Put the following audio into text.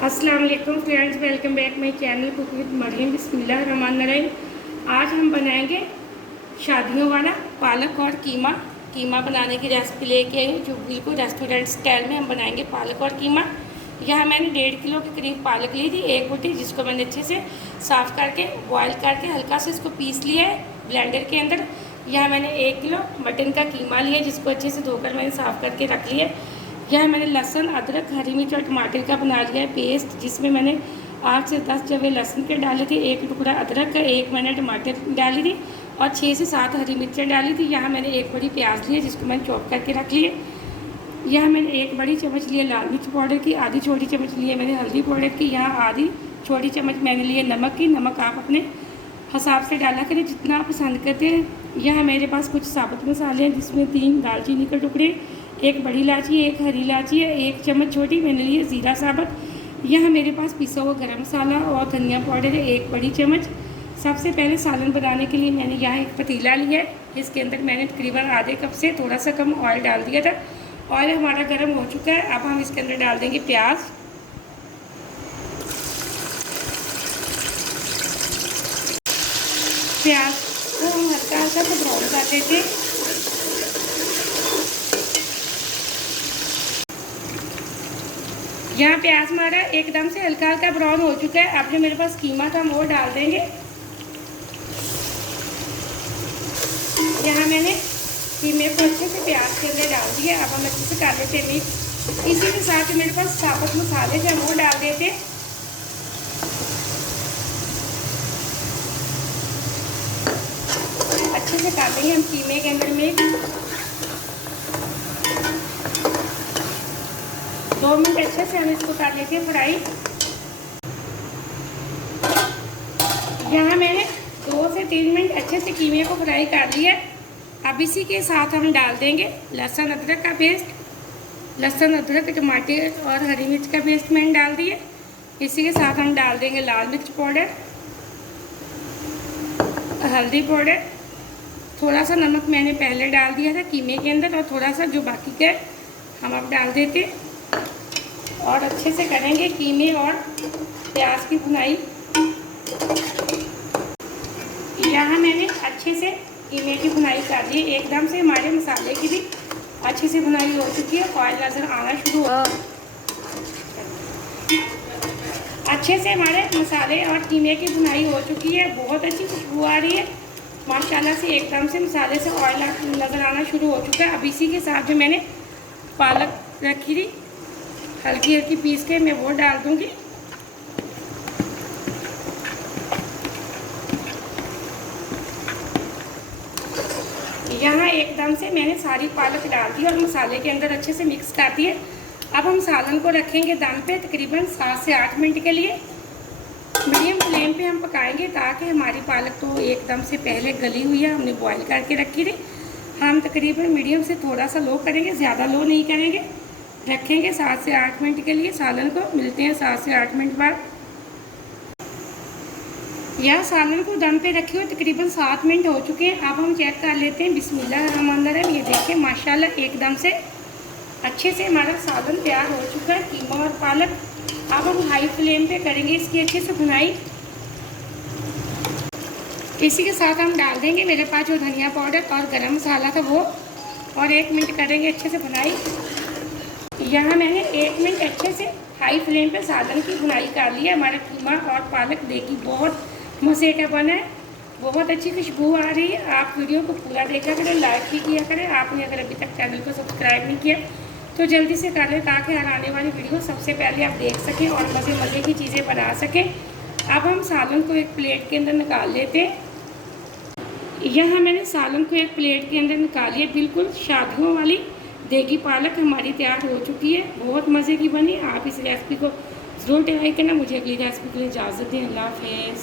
अस्सलाम वालेकुम friends, welcome back my channel cook with Mariam. बिस्मिल्लाहिर्रहमानिर्रहीम। आज हम बनाएंगे शादियों वाला पालक और कीमा बनाने की रेसिपी लेके आई हूँ, जो बिल्कुल रेस्टोरेंट स्टाइल में हम बनाएंगे पालक और कीमा। यहाँ मैंने 1.5 किलो के करीब पालक ली थी, एक बोटी, जिसको मैंने अच्छे से साफ़ करके बॉयल करके हल्का से इसको पीस लिया है ब्लेंडर के अंदर। यहाँ मैंने 1 किलो मटन का कीमा लिया, जिसको अच्छे से धोकर मैंने साफ़ करके रख लिया है। यह मैंने लहसुन, अदरक, हरी मिर्च और टमाटर का बना लिया है पेस्ट, जिसमें मैंने 8 से 10 जवे लहसुन के डाले थे, 1 टुकड़ा अदरक का, 1 मैंने टमाटर डाली थी और 6 से 7 हरी मिर्चें डाली थी। यहाँ मैंने 1 बड़ी प्याज ली है, जिसको मैंने चॉप करके रख लिया। यहाँ मैंने 1 बड़ी चम्मच लिए लाल मिर्च पाउडर की, आधी छोटी चम्मच लिए मैंने हल्दी पाउडर की, यहाँ आधी छोटी चम्मच मैंने लिए नमक की। नमक आप अपने हिसाब से डाला करें जितना आप पसंद करते हैं। यहाँ मेरे पास कुछ साबुत मसाले हैं, जिसमें 3 दालचीनी के टुकड़े, 1 बड़ी इलायची, 1 हरी इलायची है, 1 चम्मच छोटी मैंने ली है ज़ीरा साबुत। यहाँ मेरे पास पिसा हुआ गरम मसाला और धनिया पाउडर है 1 बड़ी चम्मच। सबसे पहले सालन बनाने के लिए मैंने यहाँ एक पतीला लिया है, इसके अंदर मैंने तकरीबन आधे कप से थोड़ा सा कम ऑयल डाल दिया था। ऑयल हमारा गर्म हो चुका है। अब हम इसके अंदर डाल देंगे प्याज। प्याज को हम हल्का हल्का से ब्राउन कर देते हैं। यहाँ प्याज हमारा एकदम से हल्का हल्का ब्राउन हो चुका है। अब जो मेरे पास कीमा था हम वो डाल देंगे। यहाँ मैंने कीमे को अच्छे से प्याज के अंदर डाल दिया। अब हम अच्छे से कर लेते हैं मिक्स। इसी के साथ मेरे पास साबुत मसाले थे, हम वो डाल देते हैं। अच्छे से कर देंगे हम कीमे के अंदर मिक्स। 2 मिनट अच्छे से हम इसको कर लेते हैं फ्राई। यहाँ मैंने 2 से 3 मिनट अच्छे से कीमे को फ्राई कर लिया। अब इसी के साथ हम डाल देंगे लहसुन अदरक का पेस्ट। लहसुन अदरक, टमाटर और हरी मिर्च का पेस्ट मैंने डाल दिया। इसी के साथ हम डाल देंगे लाल मिर्च पाउडर, हल्दी पाउडर, थोड़ा सा नमक मैंने पहले डाल दिया था कीमे के अंदर, और थोड़ा सा जो बाकी का हम अब डाल देते और अच्छे से करेंगे कीमे और प्याज की भुनाई। यहाँ मैंने अच्छे से कीमे की भुनाई कर दी। एकदम से हमारे मसाले की भी अच्छे से भुनाई हो चुकी है। ऑयल नज़र आना शुरू हो, अच्छे से हमारे मसाले और कीमे की भुनाई हो चुकी है। बहुत अच्छी खुशबू आ रही है माशाल्लाह से। एकदम से मसाले से ऑयल नज़र आना शुरू हो चुका है। अब इसी के साथ जो मैंने पालक रखी थी हल्की हल्की पीस के, मैं वो डाल दूंगी। यहाँ एकदम से मैंने सारी पालक डाल दी और मसाले के अंदर अच्छे से मिक्स कर दिए। अब हम सालन को रखेंगे दम पे तकरीबन 7 से 8 मिनट के लिए। मीडियम फ्लेम पे हम पकाएंगे, ताकि हमारी पालक तो एकदम से पहले गली हुई है, हमने बॉईल करके रखी थी। हम तकरीबन मीडियम से थोड़ा सा लो करेंगे, ज़्यादा लो नहीं करेंगे। रखेंगे 7 से 8 मिनट के लिए सालन को। मिलते हैं 7 से 8 मिनट बाद। यह सालन को दम पे रखे हुए तकरीबन 7 मिनट हो चुके हैं। अब हम चेक कर लेते हैं। बिस्मिल्लाहिर्रहमानिर्रहीम। ये देखिए माशाल्लाह एकदम से अच्छे से हमारा सालन तैयार हो चुका है, कीमा और पालक। अब हम हाई फ्लेम पे करेंगे इसकी अच्छे से भुनाई। इसी के साथ हम डाल देंगे मेरे पास जो धनिया पाउडर और गरम मसाला था वो, और 1 मिनट करेंगे अच्छे से भुनाई। यहाँ मैंने 1 मिनट अच्छे से हाई फ्लेम पे सालन की भुनाई कर लिया। हमारा कीमा और पालक देखिए बहुत मज़े का बना है, बहुत अच्छी खुशबू आ रही है। आप वीडियो को पूरा देखा करें, लाइक भी किया करें। आपने अगर अभी तक चैनल को सब्सक्राइब नहीं किया तो जल्दी से कर लें, ताकि हर आने वाली वीडियो सबसे पहले आप देख सकें और मज़े मज़े की चीज़ें बना सकें। अब हम सालन को एक प्लेट के अंदर निकाल लेते हैं। यहाँ मैंने सालन को एक प्लेट के अंदर निकाल लिया। बिल्कुल शादियों वाली देगी पालक हमारी तैयार हो चुकी है, बहुत मज़े की बनी। आप इस रेसिपी को ज़रूर ट्राई करना। मुझे अगली रेसिपी के लिए इजाज़त दें। अल्लाह हाफ़िज़।